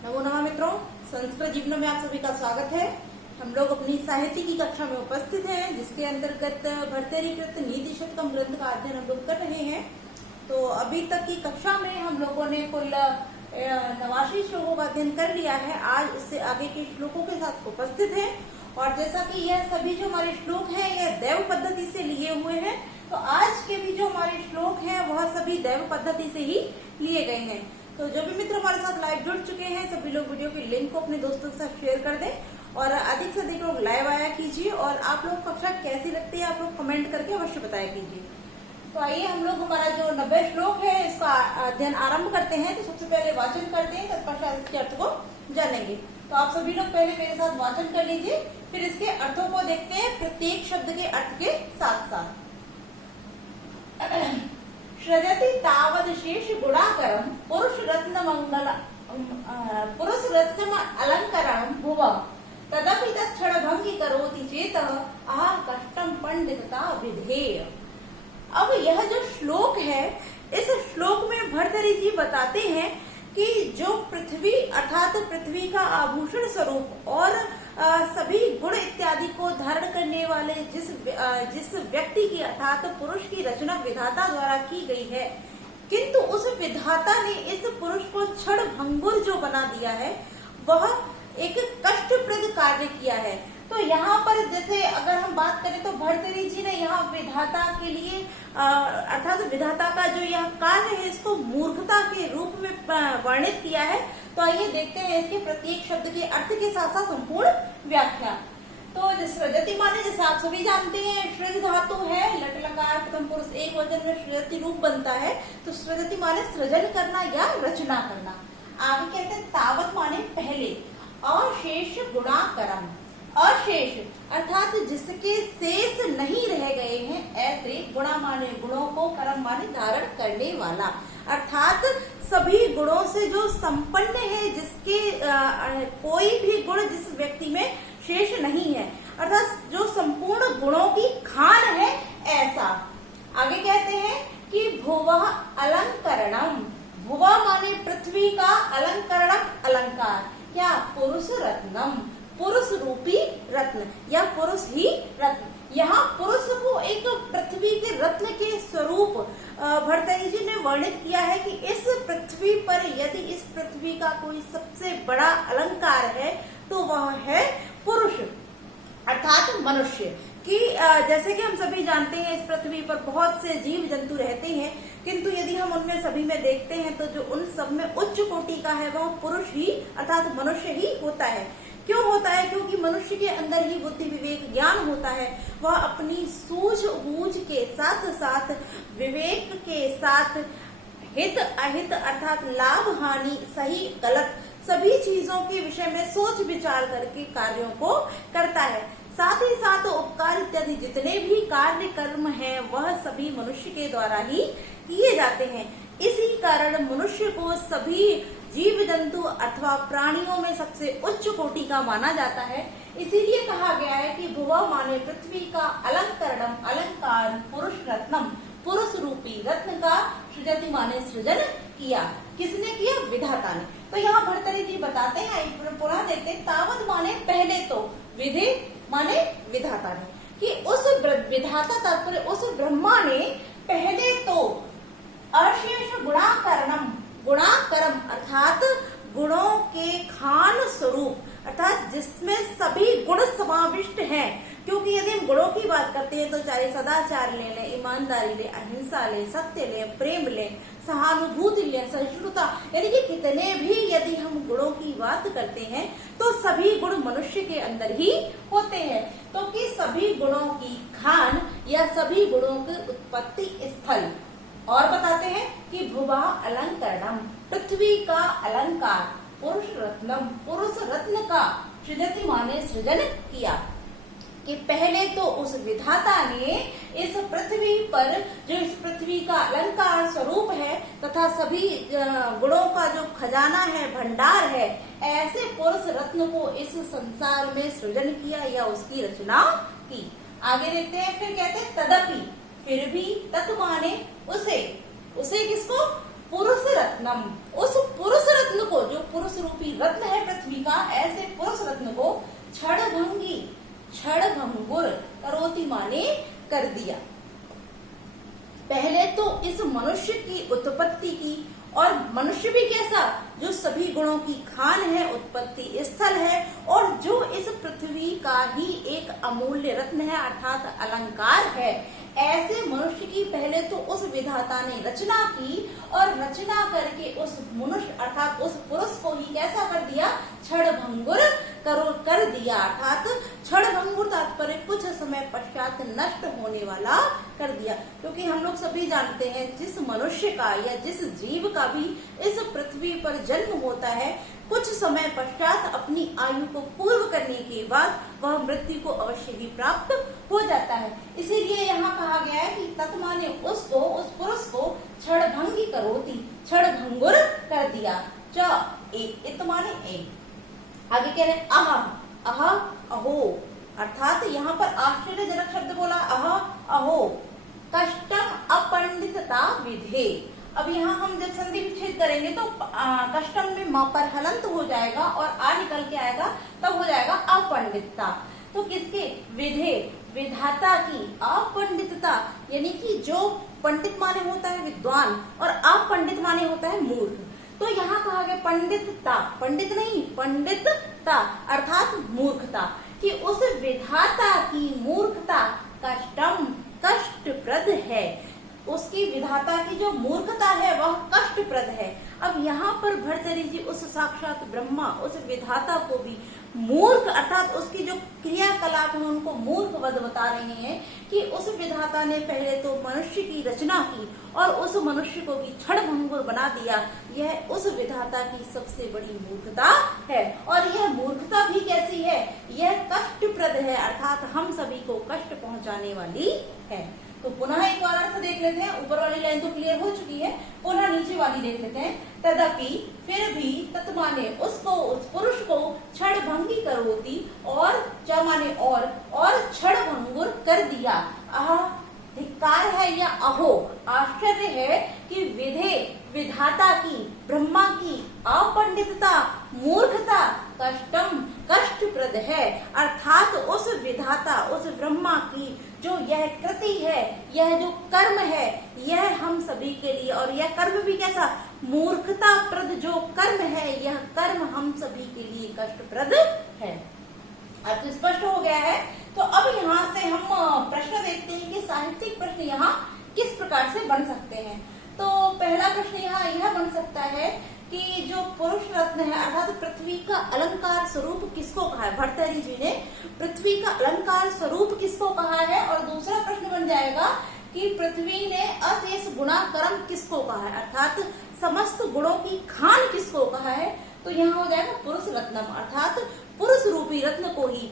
नमो नमः मित्रों, संस्कृत जीवन में आप सभी का स्वागत है। हम लोग अपनी साहित्य की कक्षा में उपस्थित हैं, जिसके अंतर्गत भर्तृहरिकृत नीति शतकम ग्रंथ का अध्ययन हम लोग कर रहे हैं। तो अभी तक की कक्षा में हम लोगों ने कुल 89 श्लोकों का अध्ययन कर लिया है। आज इससे आगे के श्लोकों के साथ उपस्थित हैं और जैसा कि यह सभी जो हमारे श्लोक हैं यह दैव पद्धति से लिए हुए हैं, तो आज के भी जो हमारे श्लोक हैं वह सभी दैव पद्धति से ही लिए गए हैं। तो जो भी मित्र हमारे साथ लाइव जुड़ चुके हैं सभी लोग वीडियो की लिंक को अपने दोस्तों के साथ शेयर कर दें और अधिक से अधिक लोग लाइव आया कीजिए। और आप लोग कक्षा कैसी लगती है आप लोग कमेंट करके अवश्य बताया कीजिए। तो आइए हम लोग हमारा जो 90 श्लोक है इसका अध्ययन आरंभ करते हैं। तो सबसे पहले वाचन करते हैं, तत्पश्चात इसके अर्थ को जानेंगे। तो आप सभी लोग पहले मेरे साथ वाचन कर लीजिए, फिर इसके अर्थों को देखते हैं प्रत्येक शब्द के अर्थ के साथ साथ। सृजति तावद शेष गुणाकरम पुरुष रत्न मंगल पुरुष रत्न अलंकरणम भुवम तदपि तत्क्षण भंगी करोति चेत आह कष्टम पंडितता विधेय। अब यह जो श्लोक है, इस श्लोक में भर्तृहरि जी बताते हैं कि जो पृथ्वी अर्थात पृथ्वी का आभूषण स्वरूप और सभी गुण इत्यादि को धारण करने वाले जिस व्यक्ति की अर्थात पुरुष की रचना विधाता द्वारा की गई है, किंतु उस विधाता ने इस पुरुष को क्षण भंगुर जो बना दिया है वह एक कष्टप्रद कार्य किया है। तो यहाँ पर जैसे अगर हम बात करें तो भर्तृहरि जी ने यहाँ विधाता के लिए अर्थात विधाता का जो यह कार्य है इसको मूर्खता के रूप में वर्णित किया है। तो आइए देखते हैं इसके प्रत्येक शब्द के अर्थ के साथ साथ संपूर्ण व्याख्या। तो सृजति माने जैसे आप सभी जानते हैं सृज धातु है, लट लकार प्रथम पुरुष एक वचन में सृजति रूप बनता है। तो सृजति माने सृजन करना या रचना करना। आगे कहते हैं तावत माने पहले, अशेष गुणाकरम, अशेष अर्थात जिसके शेष नहीं रह गए हैं ऐसे, गुणा माने गुणों को, कर्म माने धारण करने वाला, अर्थात सभी गुणों से जो संपन्न है, जिसके कोई भी गुण जिस व्यक्ति में शेष नहीं है, अर्थात जो संपूर्ण गुणों की खान है ऐसा। आगे कहते हैं कि भुवः अलंकरणम, भुवा माने पृथ्वी का, अलंकरणम अलंकार, क्या पुरुष रत्नम, पुरुष रूपी रत्न या पुरुष ही रत्न। यहाँ पुरुष को एक पृथ्वी के रत्न के स्वरूप भर्तृहरि जी ने वर्णित किया है कि इस पृथ्वी पर यदि इस पृथ्वी का कोई सबसे बड़ा अलंकार है तो वह है पुरुष अर्थात मनुष्य कि जैसे कि हम सभी जानते हैं इस पृथ्वी पर बहुत से जीव जंतु रहते हैं, किंतु यदि हम उनमें सभी में देखते हैं तो जो उन सब में उच्च कोटि का है वह पुरुष ही अर्थात मनुष्य ही होता है। क्यों होता है? क्योंकि मनुष्य के अंदर ही बुद्धि विवेक ज्ञान होता है। वह अपनी सूझबूझ के साथ साथ विवेक के साथ हित अहित अर्थात लाभ हानि सही गलत सभी चीजों के विषय में सोच विचार करके कार्यों को करता है। साथ ही साथ उपकार इत्यादि जितने भी कार्य कर्म हैं वह सभी मनुष्य के द्वारा ही किए जाते हैं। इसी कारण मनुष्य को सभी जीव जंतु अथवा प्राणियों में सबसे उच्च कोटि का माना जाता है। इसीलिए कहा गया है कि भुवा माने पृथ्वी का, अलंकरणम अलंकार, पुरुष रत्नम पुरुष रूपी रत्न का, सृजति माने सृजन किया। किसने किया? विधाता ने। तो यहाँ भर्तृहरि जी बताते हैं, पुनः देखते हैं, तावत माने पहले तो, विधि माने विधाता ने, कि उस विधाता तात्पर्य उस ब्रह्मा ने पहले तो अशेष गुणाकरणम, गुणाकरम अर्थात गुणों के खान स्वरूप अर्थात जिसमें सभी गुण समाविष्ट हैं। क्योंकि यदि हम गुणों की बात करते हैं तो चाहे सदाचार ले लें, ईमानदारी ले, अहिंसा ले, सत्य ले, प्रेम ले, सहानुभूति ले, सहिष्णुता, यानी कि कितने भी यदि हम गुणों की बात करते हैं तो सभी गुण मनुष्य के अंदर ही होते हैं। तो कि सभी गुणों की खान या सभी गुणों की उत्पत्ति स्थल। और बताते हैं कि भुवा अलंकरणम पृथ्वी का अलंकार, पुरुष रत्नम पुरुष रत्न का, सृजति माने सृजन किया। कि पहले तो उस विधाता ने इस पृथ्वी पर जो इस पृथ्वी का अलंकार स्वरूप है तथा सभी गुणों का जो खजाना है, भंडार है, ऐसे पुरुष रत्न को इस संसार में सृजन किया या उसकी रचना की। आगे देखते हैं, फिर कहते हैं तदपि, फिर भी, तत् माने उसे, उसे किसको? पुरुष रत्नम, उस पुरुष रत्न को, जो पुरुष रूपी रत्न है पृथ्वी का, ऐसे पुरुष रत्न को क्षणभंगी, क्षणभंगुर करोति माने कर दिया। पहले तो इस मनुष्य की उत्पत्ति की, और मनुष्य भी कैसा, जो सभी गुणों की खान है, उत्पत्ति स्थल है, और जो इस पृथ्वी का ही एक अमूल्य रत्न है अर्थात अलंकार है। ऐसे मनुष्य की पहले तो उस विधाता ने रचना की, और रचना करके उस मनुष्य अर्थात उस पुरुष को ही कैसा कर दिया, क्षणभंगुर कर दिया। अर्थात क्षणभंगुर तात्पर्य कुछ समय पश्चात नष्ट होने वाला कर दिया। क्योंकि हम लोग सभी जानते हैं जिस मनुष्य का या जिस जीव का भी इस पृथ्वी पर जन्म होता है, कुछ समय पश्चात अपनी आयु को पूर्ण करने के बाद वह मृत्यु को अवश्य ही प्राप्त हो जाता है। इसीलिए यहाँ कहा गया है कि तत्माने उसको, उस पुरुष को क्षणभंगी करोति, क्षणभंगुर कर दिया। इत माने ए। आगे कह रहे अह, अह अहो, अर्थात यहाँ पर आश्चर्यजनक शब्द बोला, अह अहो कष्टम अपंडितता विधे। अब यहाँ हम जब संधि विच्छेद करेंगे तो कष्टम में म पर हलंत हो जाएगा और आ निकल के आएगा, तब हो जाएगा अपंडितता। तो किसके, विधे, विधाता की अपंडितता, यानी कि जो पंडित माने होता है विद्वान और अपंडित माने होता है मूर्ख। तो यहाँ कहा गया पंडितता, पंडित नहीं पंडितता अर्थात मूर्खता, कि उस विधाता की मूर्खता कष्टम, कष्टप्रद है। उसकी विधाता की जो मूर्खता है वह कष्टप्रद है। अब यहाँ पर भर्तृहरि जी उस साक्षात ब्रह्मा, उस विधाता को भी मूर्ख अर्थात उसकी जो क्रियाकलाप है उनको मूर्खवद बता रहे हैं कि उस विधाता ने पहले तो मनुष्य की रचना की और उस मनुष्य को भी क्षणभंगुर बना दिया। यह उस विधाता की सबसे बड़ी मूर्खता है। और यह मूर्खता भी कैसी है, यह कष्टप्रद है अर्थात हम सभी को कष्ट पहुंचाने वाली है। तो पुनः एक बार अर्थ देख लेते हैं। ऊपर वाली लाइन तो क्लियर हो चुकी है, पुनः नीचे वाली देख लेते हैं। तदपि, फिर भी, तत्माने उसको, उस पुरुष को क्षणभंगी करोति, और च माने और क्षणभंगुर कर दिया। धिक्कार है या अहो, आश्चर्य है कि विधे, विधाता की, ब्रह्मा की अपंडितता, मूर्खता कष्टम, कष्टप्रद है। अर्थात उस विधाता, उस ब्रह्मा की जो यह कृति है, यह जो कर्म है, यह हम सभी के लिए, और यह कर्म भी कैसा, मूर्खता प्रद जो कर्म है, यह कर्म हम सभी के लिए कष्टप्रद है। अब तो स्पष्ट हो गया है। तो अब यहाँ से हम प्रश्न देखते हैं कि साहित्यिक प्रश्न यहाँ किस प्रकार से बन सकते हैं। तो पहला प्रश्न यहाँ यह बन सकता है कि जो पुरुष रत्न है अर्थात पृथ्वी का अलंकार स्वरूप किसको कहा है। भर्तृहरि जी ने पृथ्वी का अलंकार स्वरूप किसको कहा है। और दूसरा प्रश्न बन जाएगा कि पृथ्वी ने अशेष गुणा कर्म किसको कहा है, अर्थात समस्त गुणों की खान किसको कहा है। तो यहाँ हो जाएगा पुरुष रत्नम, अर्थात पुरुष रूपी रत्न को ही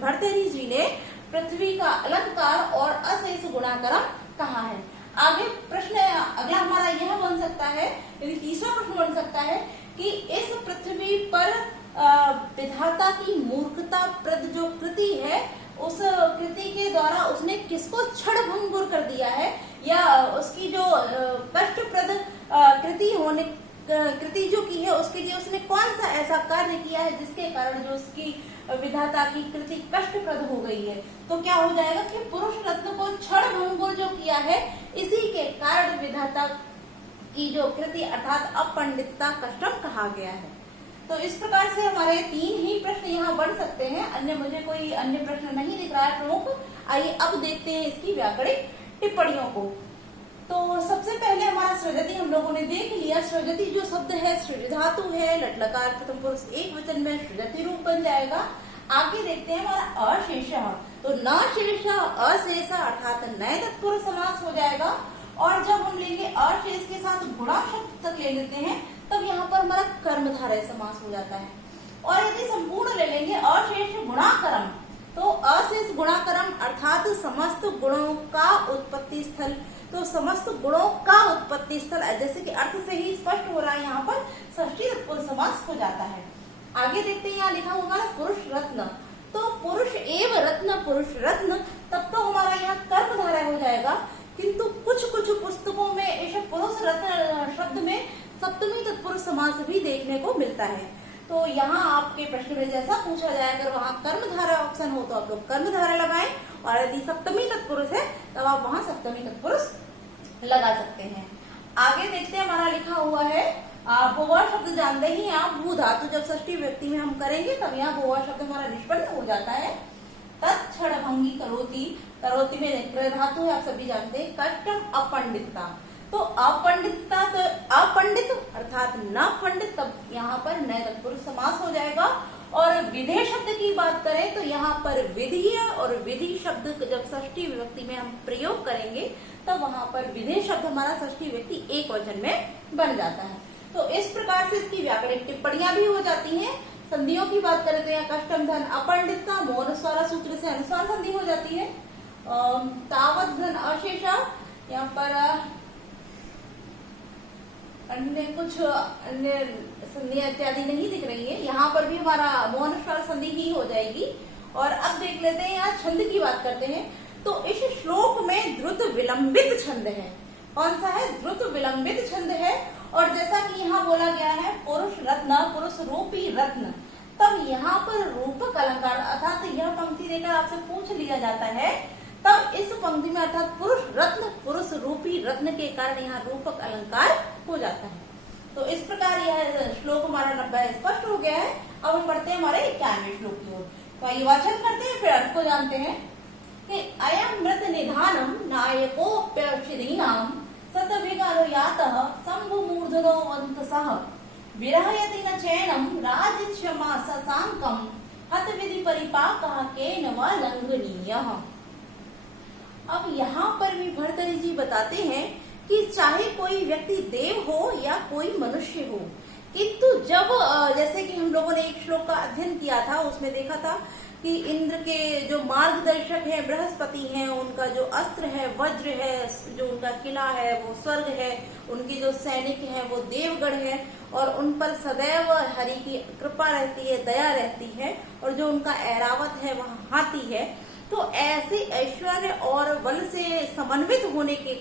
भर्तृहरि जी ने पृथ्वी का अलंकार और अशेष गुणाकर्म कहा है। आगे प्रश्न अगला हमारा यह बन सकता है, यदि तीसरा प्रश्न बन सकता है कि इस पृथ्वी पर विधाता की मूर्खता प्रद जो कृति है, उस कृति के द्वारा उसने किसको क्षणभंगुर कर दिया है, या उसकी जो कष्टप्रद कृति जो की है उसके लिए उसने कौन सा ऐसा कार्य किया है जिसके कारण जो उसकी विधाता की कृति कष्टप्रद हो गई है। तो क्या हो जाएगा कि पुरुष रत्न को क्षणभंगुर जो किया है, इसी के कारण विधाता की जो कृति अर्थात अपंडितता कष्टम कहा गया है। तो इस प्रकार से हमारे 3 ही प्रश्न यहाँ बन सकते हैं, अन्य मुझे कोई अन्य प्रश्न नहीं दिख रहा है प्रमुख। आइए अब देखते हैं इसकी व्याकरणिक टिप्पणियों को। तो सबसे पहले हमारा सृजति हम लोगों ने देख लिया। सृजति जो शब्द है सृज धातु है, लट्लकार प्रथम पुरुष एक वचन में सृजति रूप बन जाएगा। आगे देखते हैं हमारा अशेष। तो न शेष अशेष अर्थात नए तत्पुरुष समास हो जाएगा। और जब हम लेंगे अशेष के साथ गुणा शब्द तक ले लेते हैं तब यहाँ पर हमारा कर्मधारय समास हो जाता है। और यदि संपूर्ण ले लेंगे अशेष गुणाकर्म, तो अशेष गुणाकर्म अर्थात समस्त गुणों का उत्पत्ति स्थल। तो समस्त गुणों का उत्पत्ति स्थल, जैसे कि अर्थ से ही स्पष्ट हो रहा है, यहाँ पर षष्ठी तत्पुरुष समास हो जाता है। आगे देखते हैं, यहाँ लिखा होगा पुरुष रत्न। तो पुरुष एव रत्न, पुरुष रत्न, तब तो हमारा यहाँ कर्मधारय हो जाएगा। किंतु कुछ कुछ पुस्तकों में ऐसे पुरुष रत्न सप्तमी तत्पुरुष समास भी देखने को मिलता है। तो यहाँ आपके प्रश्न में जैसा पूछा जाए, अगर वहाँ कर्मधारय ऑप्शन हो तो आप लोग कर्मधारय लगाएं, और यदि सप्तमी तत्पुरुष है तब आप वहाँ सप्तमी तत्पुरुष लगा सकते हैं। आगे देखते हैं, हमारा लिखा हुआ है भुवा शब्द जानते ही आप भू धातु जब षष्ठी व्यक्ति में हम करेंगे तब यहाँ भुवा शब्द हमारा निष्पन्न हो जाता है। तत्क्षण भंगी करोति, करोति में क्रय धातु है, आप सभी जानते हैं। कष्टम अपंडितता, तो अपंडितता तो अपंडित अर्थात न पंडित, तब यहाँ पर नए तत्पुरुष समास हो जाएगा। और विधेय शब्द की बात करें तो यहाँ पर विधीय और विधि शब्द जब षष्ठी विभक्ति में हम प्रयोग करेंगे तब वहां पर विधेय शब्द हमारा षष्ठी व्यक्ति एक वचन में बन जाता है। तो इस प्रकार से इसकी व्याकरणिक टिप्पणियां भी हो जाती हैं। संधियों की बात करें तो यहाँ कष्टम धन अपंडितता मोनुस्वारा सूत्र से अनुस्वार संधि हो जाती है। तावत धन अशेषा, यहाँ पर अन्य कुछ अन्य संधियां इत्यादि नहीं दिख रही है, यहाँ पर भी हमारा मोनुस्वार संधि ही हो जाएगी। और अब देख लेते हैं, यहाँ छंद की बात करते हैं। तो इस श्लोक में द्रुत विलंबित छंद है। कौन सा है? द्रुत विलंबित छंद है। और जैसा कि यहाँ बोला गया है पुरुष रत्न, पुरुष रूपी रत्न, तब यहाँ पर रूपक अलंकार अर्थात यह पंक्ति देकर आपसे पूछ लिया जाता है, तब इस पंक्ति में अर्थात पुरुष रत्न, पुरुष रूपी रत्न के कारण यहाँ रूपक अलंकार हो जाता है। तो इस प्रकार यह श्लोक हमारा 90 स्पष्ट हो गया है। अब हम पढ़ते हैं हमारे 91वें श्लोक की ओर। तो आइए वाचन करते हैं, फिर अर्थ को जानते हैं कि अयम मृत निधानम नायकोप्यक्षिदीनाम सतभिगानुयातः शंभु मूर्धनो वन्तसः विरहयति न चैनम राजिष्यमा ससांकम हत विधि परिपाकः केन वा लंघनीयः। अब यहाँ पर भी भर्तृहरि जी बताते हैं कि चाहे कोई व्यक्ति देव हो या कोई मनुष्य हो, किंतु जब जैसे कि हम लोगों ने एक श्लोक का अध्ययन किया था, उसमें देखा था कि इंद्र के जो मार्गदर्शक है बृहस्पति हैं, उनका जो अस्त्र है वज्र है, जो उनका किला है वो स्वर्ग है, उनके जो सैनिक हैं वो देवगढ़ है, और उन पर सदैव हरि की कृपा रहती है, दया रहती है, और जो उनका ऐरावत है वह हाथी है। तो ऐसे ऐश्वर्य और बल से समन्वित होने के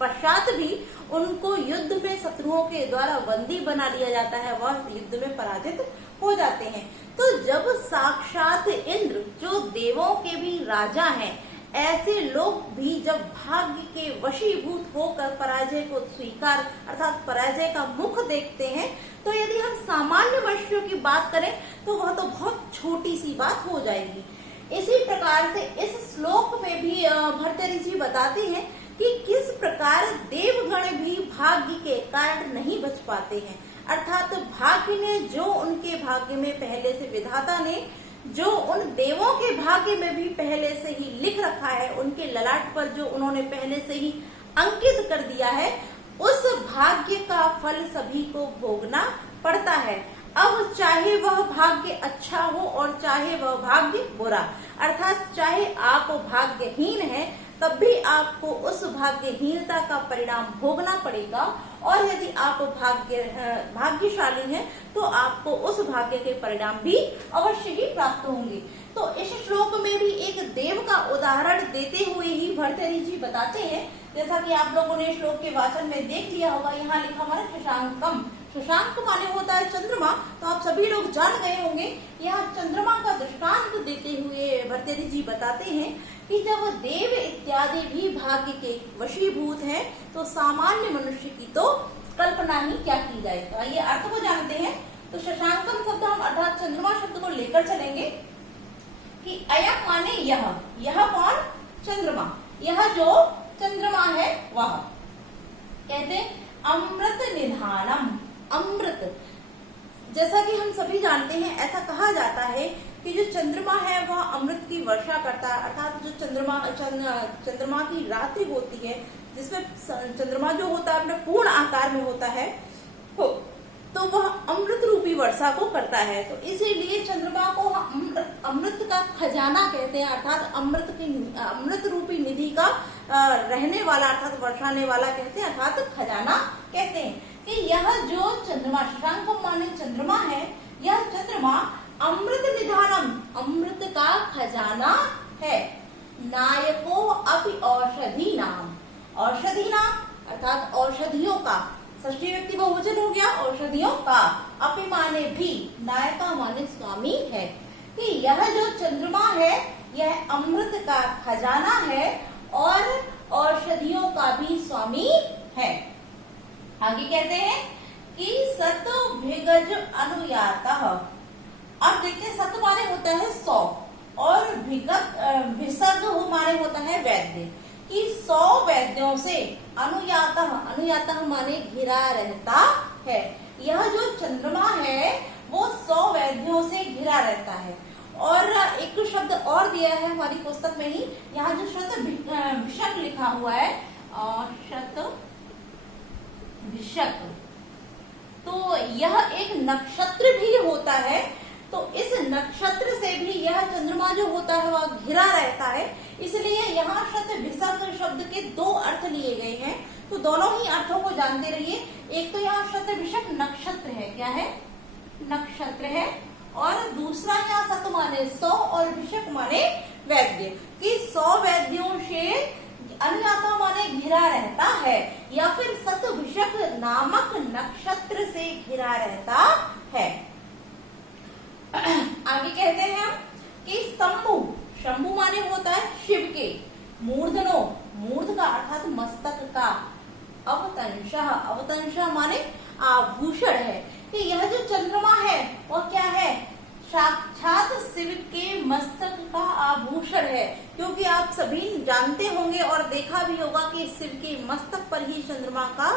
पश्चात भी उनको युद्ध में शत्रुओं के द्वारा बंदी बना लिया जाता है, वह युद्ध में पराजित हो जाते हैं। तो जब साक्षात इंद्र जो देवों के भी राजा हैं, ऐसे लोग भी जब भाग्य के वशीभूत होकर पराजय को स्वीकार अर्थात पराजय का मुख देखते हैं, तो यदि हम सामान्य मनुष्यों की बात करें तो वह तो बहुत छोटी सी बात हो जाएगी। इसी प्रकार से इस श्लोक में भी भर्तृहरि जी बताते हैं कि किस प्रकार देवगण भी भाग्य के कारण नहीं बच पाते हैं, अर्थात भाग्य ने जो उनके भाग्य में पहले से विधाता ने जो उन देवों के भाग्य में भी पहले से ही लिख रखा है, उनके ललाट पर जो उन्होंने पहले से ही अंकित कर दिया है, उस भाग्य का फल सभी को भोगना पड़ता है। अब चाहे वह भाग्य अच्छा हो और चाहे वह भाग्य बुरा, अर्थात चाहे आप भाग्यहीन हैं तब भी आपको उस भाग्यहीनता का परिणाम भोगना पड़ेगा, और यदि आप भाग्यशाली हैं तो आपको उस भाग्य के परिणाम भी अवश्य ही प्राप्त होंगे। तो इस श्लोक में भी एक देव का उदाहरण देते हुए ही भर्तृहरि जी बताते हैं, जैसा कि आप लोगों ने श्लोक के वाचन में देख लिया होगा, यहाँ लिखा हमारा शशांकम। शशांक माने होता है चंद्रमा, तो आप सभी लोग जान गए होंगे। यहाँ चंद्रमा का दृष्टांत देते हुए भर्तृहरि जी बताते हैं कि जब देव इत्यादि भी भाग्य के वशीभूत हैं, तो सामान्य मनुष्य की तो कल्पना ही क्या की जाए। तो आइए अर्थ को जानते हैं। तो शशांकम शब्द हम अर्थात चंद्रमा शब्द को लेकर चलेंगे कि अयम माने यह कौन? चंद्रमा। यह जो चंद्रमा है वह कहते अमृत निधानम। अमृत, जैसा कि हम सभी जानते हैं, ऐसा कहा जाता है कि जो चंद्रमा है वह अमृत की वर्षा करता है, अर्थात जो चंद्रमा की रात्रि होती है जिसमें चंद्रमा जो होता है अपने पूर्ण आकार में होता है, तो वह अमृत रूपी वर्षा को करता है। तो इसीलिए चंद्रमा को अमृत का खजाना कहते हैं, अर्थात अमृत रूपी निधि का रहने वाला अर्थात वर्षाने वाला कहते हैं, अर्थात खजाना कहते हैं। कि यह जो चंद्रमा, शशांक माने चंद्रमा है, यह चंद्रमा अमृत निधानम, अमृत का खजाना है। नायको अपि औषधि नाम, औषधि नाम अर्थात औषधियों का, षष्ठी व्यक्ति बहुवचन हो गया, औषधियों का, अपि माने भी, नायका माने स्वामी है, कि यह जो चंद्रमा है यह अमृत का खजाना है और औषधियों का भी स्वामी है। आगे कहते हैं कि सत भिगज अनुयातः। अब देखते हैं सत माने होता है 100 और विसर्ग माने होता है वैद्य, कि 100 वैद्यों से अनुयातः, अनुयातः माने घिरा रहता है। यह जो चंद्रमा है वो 100 वैद्यों से घिरा रहता है। और एक शब्द और दिया है हमारी पुस्तक में ही, यहाँ जो शत भिषक लिखा हुआ है, शत भिषक, तो यह एक नक्षत्र भी होता है। तो इस नक्षत्र से भी यह चंद्रमा जो होता है वह घिरा रहता है, इसलिए यहाँ शत भिषक शब्द के 2 अर्थ लिए गए हैं। तो दोनों ही अर्थों को जानते रहिए। एक तो यहाँ शत भिषक नक्षत्र है, क्या है, नक्षत्र है, और दूसरा यहाँ सत माने 100 और भिषक माने वैद्य, कि 100 वैद्यों से अनुयाता माने घिरा रहता है, या फिर सत भिषक नामक नक्षत्र से घिरा रहता है। आगे कहते हैं हम कि शंभु, शंभु माने होता है शिव के, मूर्धनो, मूर्ध का अर्थात मस्तक का, अवतंशः, अवतंशः माने आभूषण है, कि यह जो चंद्रमा है वह क्या है, साक्षात शिव के मस्तक का आभूषण है। क्योंकि आप सभी जानते होंगे और देखा भी होगा कि शिव के मस्तक पर ही चंद्रमा का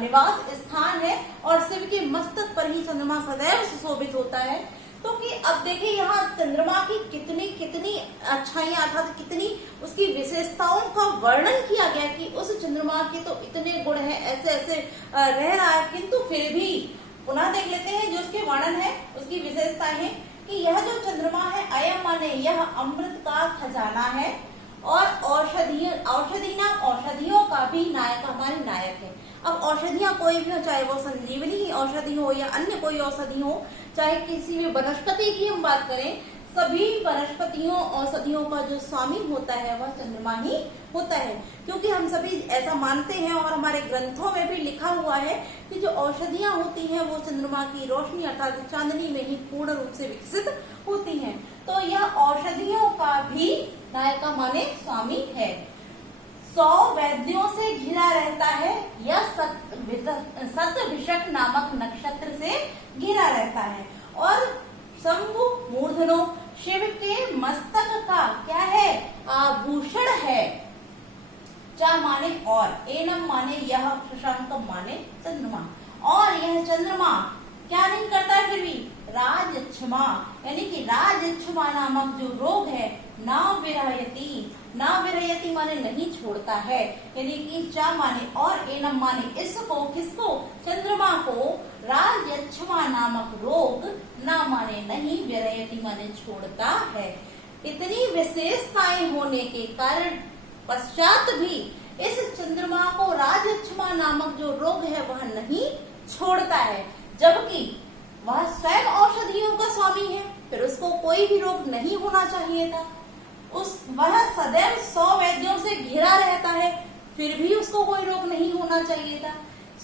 निवास स्थान है, और शिव के मस्तक पर ही चंद्रमा सदैव सुशोभित होता है। तो कि अब देखिए यहाँ चंद्रमा की कितनी कितनी अच्छाइयां अर्थात कितनी उसकी विशेषताओं का वर्णन किया गया, कि उस चंद्रमा के तो इतने गुण हैं, ऐसे ऐसे रह रहा है, किंतु फिर भी पुनः देख लेते हैं जो उसके वर्णन है, उसकी विशेषताएं है, कि यह जो चंद्रमा है अयम माने यह अमृत का खजाना है, और औषधियों का भी नायक हमारे नायक है। अब औषधियां कोई भी हो, चाहे वो संजीवनी ही औषधि हो या अन्य कोई औषधि हो, चाहे किसी भी वनस्पति की हम बात करें, सभी वनस्पतियों औषधियों का जो स्वामी होता है वह चंद्रमा ही होता है। क्योंकि हम सभी ऐसा मानते हैं और हमारे ग्रंथों में भी लिखा हुआ है कि जो औषधियां होती हैं वो चंद्रमा की रोशनी अर्थात चांदनी में ही पूर्ण रूप से विकसित होती हैं। तो यह औषधियों का भी नायका माने स्वामी है। 100 वैद्यों से घिरा रहता है, यह सत भिषक नामक नक्षत्र से घिरा रहता है। और शंभु मूर्धनो शिव के मस्तक का क्या है, आभूषण है। चा माने और, एनम माने यह, शशांकम माने चंद्रमा, और यह चंद्रमा क्या नहीं करता है फिर भी, राजक्षमा यानी कि राजक्षमा नामक जो रोग है, ना विरहयति, ना विरहयति माने नहीं छोड़ता है, यानी कि चा माने और, एनम माने इसको, किसको, चंद्रमा को, राजक्षमा नामक रोग, ना माने नहीं, विरहयति माने छोड़ता है। इतनी विशेषताएं होने के कारण पश्चात भी इस चंद्रमा को राजक्षमा नामक जो रोग है वह नहीं छोड़ता है, जबकि वह स्वयं औषधियों का स्वामी है, फिर उसको कोई भी रोग नहीं होना चाहिए था। वह सदैव 100 वैद्यों से घिरा रहता है, फिर भी उसको कोई रोग नहीं होना चाहिए था।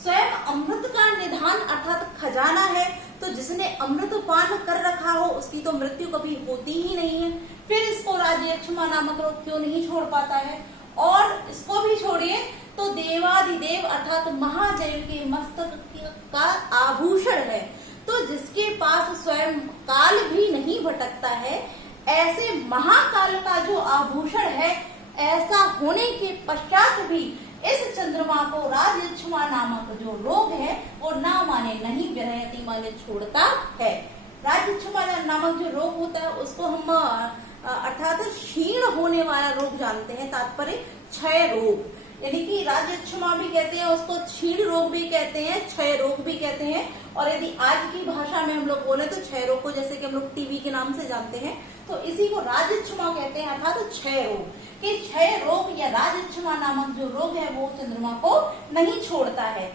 स्वयं अमृत का निधान अर्थात खजाना है, तो जिसने अमृत पान कर रखा हो उसकी तो मृत्यु कभी होती ही नहीं है, फिर इसको राजयक्षमा नामक रोग क्यों नहीं छोड़ पाता है। और इसको भी छोड़िए तो देवादिदेव अर्थात महादेव के मस्तक का आभूषण है, तो जिसके पास स्वयं काल भी नहीं भटकता है, ऐसे महाकाल का जो आभूषण है, ऐसा होने के पश्चात भी इस चंद्रमा को राजयक्षमा नामक जो रोग है वो ना माने नहीं, विरहयति माने छोड़ता है। राजयक्षमा नामक जो रोग होता है उसको हम अर्थात क्षीण होने वाला रोग जानते हैं, तात्पर्य क्षय रोग, यानी कि राजयक्षमा भी कहते हैं उसको, क्षीण रोग भी कहते हैं, क्षय रोग भी कहते हैं। और यदि आज की भाषा में हम लोग बोले तो क्षय रोग को जैसे कि हम लोग टीबी के नाम से जानते हैं, तो इसी को राजयक्षमा कहते हैं अर्थात क्षय रोग। कि क्षय रोग या राजयक्षमा नामक जो रोग है वो चंद्रमा को नहीं छोड़ता है।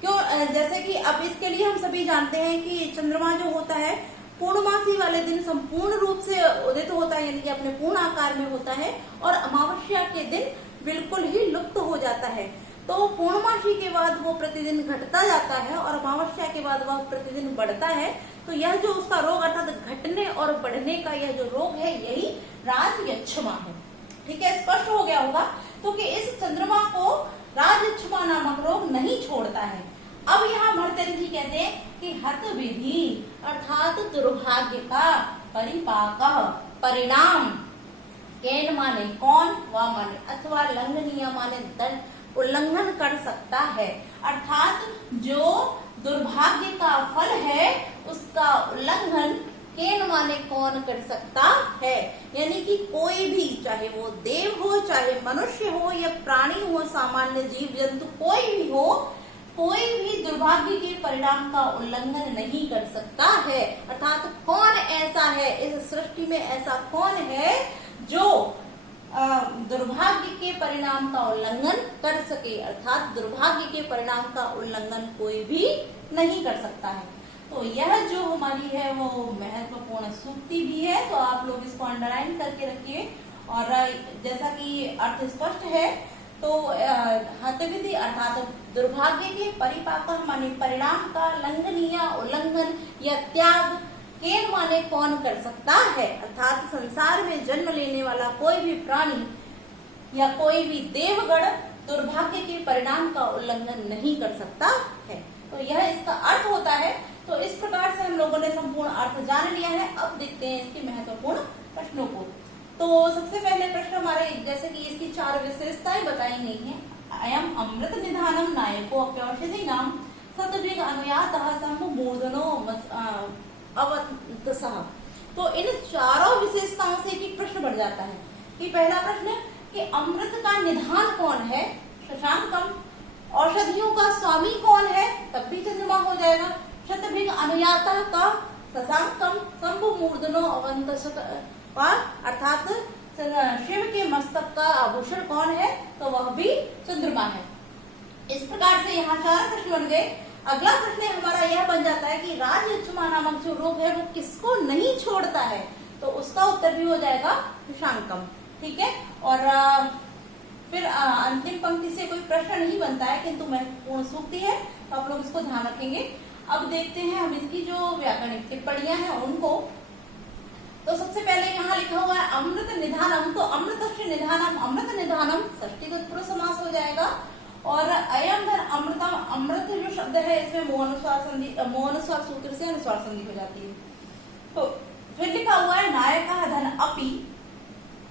क्यों, जैसे कि अब इसके लिए हम सभी जानते हैं कि चंद्रमा जो होता है पूर्णमासी वाले दिन संपूर्ण रूप से उदित होता है, यानी कि अपने पूर्ण आकार में होता है, और अमावस्या के दिन बिल्कुल ही लुप्त हो जाता है। तो पूर्णमासी के बाद वो प्रतिदिन घटता जाता है और अमावस्या के बाद वह प्रतिदिन बढ़ता है। तो यह जो उसका रोग अर्थात घटने और बढ़ने का यह जो रोग है यही राजयक्षमा है। ठीक है, स्पष्ट हो गया होगा। तो कि इस चंद्रमा को राजयक्षमा नामक रोग नहीं छोड़ता है। अब यहाँ भरतेरी जी कहते हैं कि हत विधि अर्थात दुर्भाग्य का परिपाक परिणाम केन माने कौन, व माने अथवा लंघनीय माने दंड उल्लंघन कर सकता है। अर्थात जो दुर्भाग्य का फल है उसका उल्लंघन केन माने कौन कर सकता है। यानी कि कोई भी, चाहे वो देव हो, चाहे मनुष्य हो या प्राणी हो, सामान्य जीव जंतु कोई भी हो, कोई भी दुर्भाग्य के परिणाम का उल्लंघन नहीं कर सकता है। अर्थात कौन ऐसा है इस सृष्टि में, ऐसा कौन है जो दुर्भाग्य के परिणाम का उल्लंघन कर सके। अर्थात दुर्भाग्य के परिणाम का उल्लंघन कोई भी नहीं कर सकता है। तो यह जो हमारी है वो महत्वपूर्ण सूक्ति भी है, तो आप लोग इसको अंडरलाइन करके रखिए। और जैसा कि अर्थ स्पष्ट है, तो हतविधि अर्थात दुर्भाग्य के परिपाक माने परिणाम का लंघनीय उल्लंघन या त्याग केन माने कौन कर सकता है। अर्थात संसार में जन्म लेने वाला कोई भी प्राणी या कोई भी देवगण दुर्भाग्य के परिणाम का उल्लंघन नहीं कर सकता है। तो यह इसका अर्थ होता है। तो इस प्रकार से हम लोगों ने संपूर्ण अर्थ जान लिया है। अब देखते हैं इसके महत्वपूर्ण प्रश्नों को। तो सबसे पहले प्रश्न हमारे, जैसे कि इसकी 4 विशेषताएं बताई गई हैं। अयम अमृत निधानम नायको अप्यौषधि नाम सतवेग अनुयातः संभु मूर्धनो अवतसः। तो इन चारों विशेषताओं से एक प्रश्न बढ़ जाता है कि पहला प्रश्न कि अमृत का निधान कौन है, शशांकम। औषधियों का स्वामी कौन है, तब भी चंद्रमा हो जाएगा। शतभिग अनुयातः का शशांकम। शंभु मूर्धनो अवंतसः का अर्थात शिव के मस्तक का आभूषण कौन है, तो वह भी चंद्रमा है। इस प्रकार से यहाँ 4 प्रश्न बन गए। अगला प्रश्न हमारा यह बन जाता है कि राजयक्षमा नामक जो रोग है वो किसको नहीं छोड़ता है, तो उसका उत्तर भी हो जाएगा शशांकम। ठीक है, और फिर अंतिम पंक्ति से कोई प्रश्न नहीं बनता है, किंतु महत्वपूर्ण सूक्ति है, तो आप लोग इसको ध्यान रखेंगे। अब देखते हैं हम इसकी जो व्याकरणिक टिप्पणियां हैं उनको। तो सबसे पहले यहाँ लिखा हुआ है अमृत निधानम, तो अमृतस्य निधानम, अमृत निधानम षष्ठी तत्पुरुष समास हो जाएगा। और अयम धन अमृतम, अमृत जो शब्द है इसमें मोहनुस्वार सूत्र से अनुस्वार संधि हो जाती है। तो फिर लिखा हुआ है नायका धन अपि,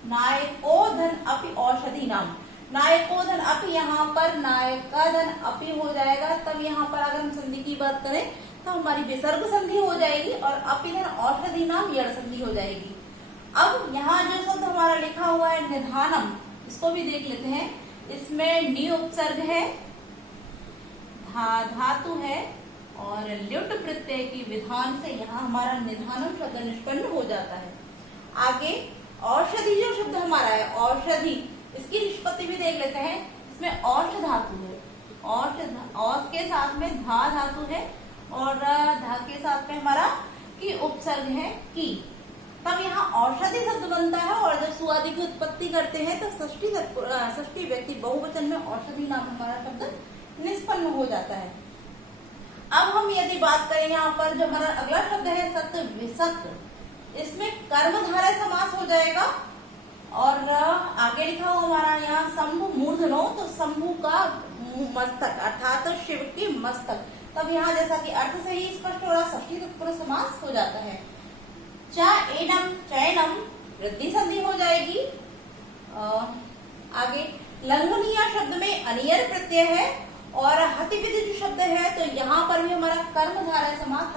नायको धन अपि औषधि नाम। नायको धन अपि, यहाँ पर नायका धन अपि हो जाएगा। तब यहाँ पर अगर हम संधि की बात करें तो हमारी विसर्ग संधि हो जाएगी और अपि धन औषधि नाम यड़ संधि हो जाएगी। अब यहाँ जो शब्द हमारा लिखा हुआ है निधानम, इसको भी देख लेते हैं। इसमें नि उपसर्ग है, धातु है और ल्युट प्रत्यय की विधान से यहाँ हमारा निधानम शब्द निष्पन्न हो जाता है। आगे औषधि जो शब्द हमारा है औषधि, इसकी निष्पत्ति भी देख लेते हैं। इसमें औष धातु है, औष के साथ में धा धातु है और धा के साथ में हमारा की उपसर्ग है की। तब यहाँ औषधि शब्द बनता है और जब सुआदि की उत्पत्ति करते हैं तो षष्ठी व्यक्ति बहुवचन में औषधि नाम हमारा शब्द निष्पन्न हो जाता है। अब हम यदि बात करें यहाँ पर जो हमारा अगला शब्द है सत्य विसक्त, इसमें कर्मधारय समास हो जाएगा। और आगे लिखा हुआ हमारा यहाँ शंभु मूर्धनो, तो शंभु का मस्तक अर्थात शिव की मस्तक। तब यहाँ जैसा कि अर्थ से ही स्पष्ट हो रहा षष्ठी तत्पुरुष समास हो जाता है। चैनम, चैनम वृद्धि संधि हो जाएगी। आगे लंघनीय शब्द में अनियर प्रत्यय है और हतविधि जो शब्द है तो यहाँ पर भी हमारा कर्मधारय समास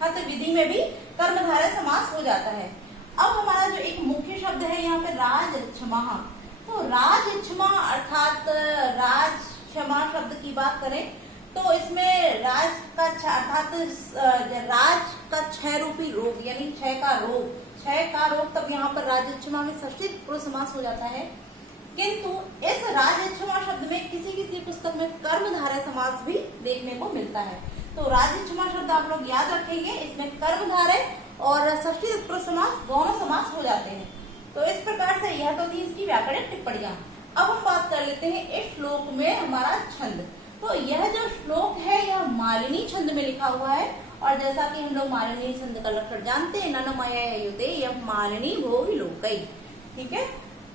हतविधि में भी कर्मधारय समास हो जाता है। अब हमारा जो एक मुख्य शब्द है यहाँ पे राजक्षमा, तो राजक्षमा अर्थात राजक्षमा शब्द की बात करें तो इसमें राज का अर्थात राज का क्षय रूपी रोग यानी क्षय का रोग, तब यहाँ पर राजक्षमा में षष्ठी पुरुष समास हो जाता है। किंतु इस राजक्षमा शब्द में किसी पुस्तक में कर्मधारय समास भी देखने को मिलता है। तो राजक्षमा शब्द आप लोग याद रखेंगे, इसमें कर्मधारय और षष्ठी तत्पुरुष समास दोनों समास हो जाते हैं। तो इस प्रकार से यह तो थी इसकी व्याकरणिक टिप्पणियां। अब हम बात कर लेते हैं इस श्लोक में हमारा छंद। तो यह जो श्लोक है यह मालिनी छंद में लिखा हुआ है, और जैसा कि हम लोग मालिनी छंद का लक्षण जानते हैं, ननमय युते यह मालिनी भोग लोकई। ठीक है,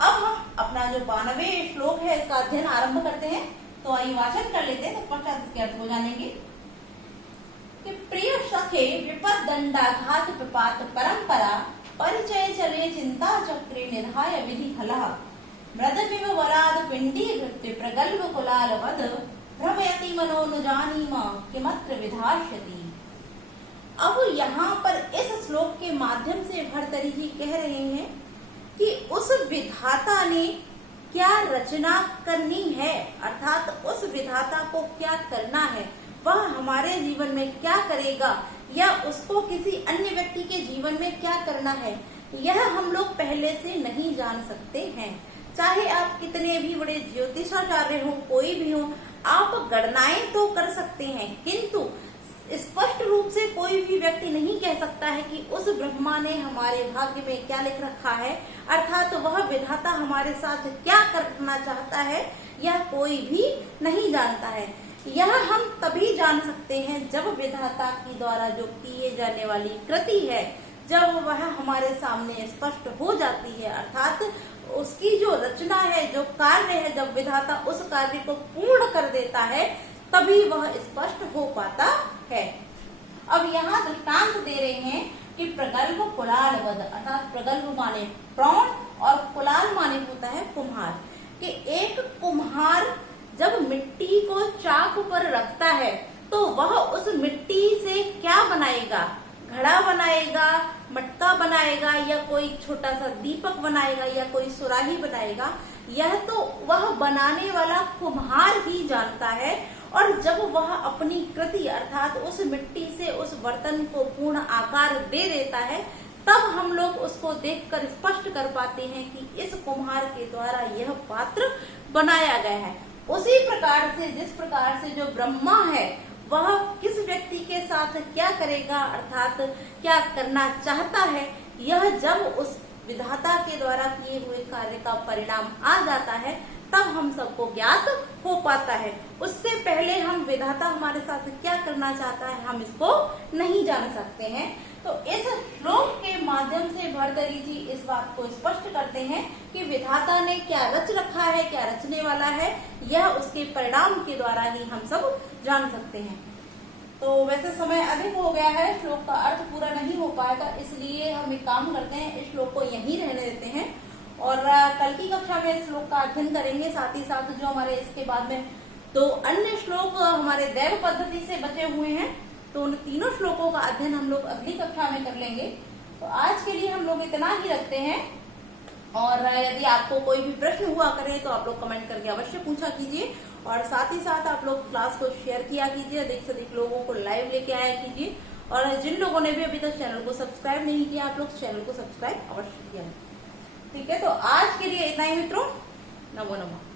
अब हम अपना जो 92वें श्लोक है इसका अध्ययन आरंभ करते हैं। तो आइए वाचन कर लेते हैं, तो पश्चात इसके अर्थ को जानेंगे कि प्रिय सखे विपद दंडाघात प्रपात परंपरा परिचय चले चिंता चक्रे निधाय विधि फलः मृदमिव वराद पिंडी कृत्य प्रगल्भ कुलाल वद भ्रमयति मनोनुजानीम किमत्र विधास्यति। अब यहाँ पर इस श्लोक के माध्यम से भर्तृहरि जी कह रहे हैं कि उस विधाता ने क्या रचना करनी है, अर्थात उस विधाता को क्या करना है, वह हमारे जीवन में क्या करेगा या उसको किसी अन्य व्यक्ति के जीवन में क्या करना है, यह हम लोग पहले से नहीं जान सकते हैं। चाहे आप कितने भी बड़े ज्योतिषाचार्य हो, कोई भी हो, आप गणनाएं तो कर सकते हैं, किंतु स्पष्ट रूप से कोई भी व्यक्ति नहीं कह सकता है कि उस ब्रह्मा ने हमारे भाग्य में क्या लिख रखा है, अर्थात वह विधाता हमारे साथ क्या करना चाहता है, यह कोई भी नहीं जानता है। यह हम तभी जान सकते हैं जब विधाता की द्वारा जो किए जाने वाली कृति है, जब वह हमारे सामने स्पष्ट हो जाती है, अर्थात उसकी जो रचना है, जो कार्य है, जब विधाता उस कार्य को पूर्ण कर देता है तभी वह स्पष्ट हो पाता है। अब यहाँ दृष्टांत दे रहे हैं कि प्रगल्भ कुलाल वद, अर्थात प्रगल्भ माने प्रौढ़ और कुलाल माने होता है कुम्हार, कि एक कुम्हार जब मिट्टी को चाक पर रखता है तो वह उस मिट्टी से क्या बनाएगा, घड़ा बनाएगा, मटका बनाएगा, या कोई छोटा सा दीपक बनाएगा, या कोई सुराही बनाएगा, यह तो वह बनाने वाला कुम्हार ही जानता है। और जब वह अपनी कृति अर्थात उस मिट्टी से उस बर्तन को पूर्ण आकार दे देता है, तब हम लोग उसको देखकर स्पष्ट कर पाते हैं कि इस कुम्हार के द्वारा यह पात्र बनाया गया है। उसी प्रकार से जिस प्रकार से जो ब्रह्मा है वह किस व्यक्ति के साथ क्या करेगा, अर्थात क्या करना चाहता है, यह जब उस विधाता के द्वारा किए हुए कार्य का परिणाम आ जाता है तब हम सबको ज्ञात हो पाता है। उससे पहले हम विधाता हमारे साथ क्या करना चाहता है हम इसको नहीं जान सकते हैं। तो इस श्लोक के माध्यम से भर्तृहरि जी इस बात को स्पष्ट करते हैं कि विधाता ने क्या रच रखा है, क्या रचने वाला है, यह उसके परिणाम के द्वारा ही हम सब जान सकते हैं। तो वैसे समय अधिक हो गया है, श्लोक का अर्थ पूरा नहीं हो पाएगा, इसलिए हम एक काम करते हैं, इस श्लोक को यहीं रहने देते हैं और कल की कक्षा में इस श्लोक का अध्ययन करेंगे। साथ ही साथ जो हमारे इसके बाद में 2 अन्य श्लोक हमारे दैव पद्धति से बचे हुए हैं, तो उन तीनों श्लोकों का अध्ययन हम लोग अगली कक्षा में कर लेंगे। तो आज के लिए हम लोग इतना ही रखते हैं, और यदि आपको कोई भी प्रश्न हुआ करे तो आप लोग कमेंट करके अवश्य पूछा कीजिए, और साथ ही साथ आप लोग क्लास को शेयर किया कीजिए, अधिक से अधिक लोगों को लाइव लेके आया कीजिए, और जिन लोगों ने भी अभी तक चैनल को सब्सक्राइब नहीं किया आप लोग चैनल को सब्सक्राइब अवश्य किया। ठीक है, तो आज के लिए इतना ही मित्रों, नमो नमः।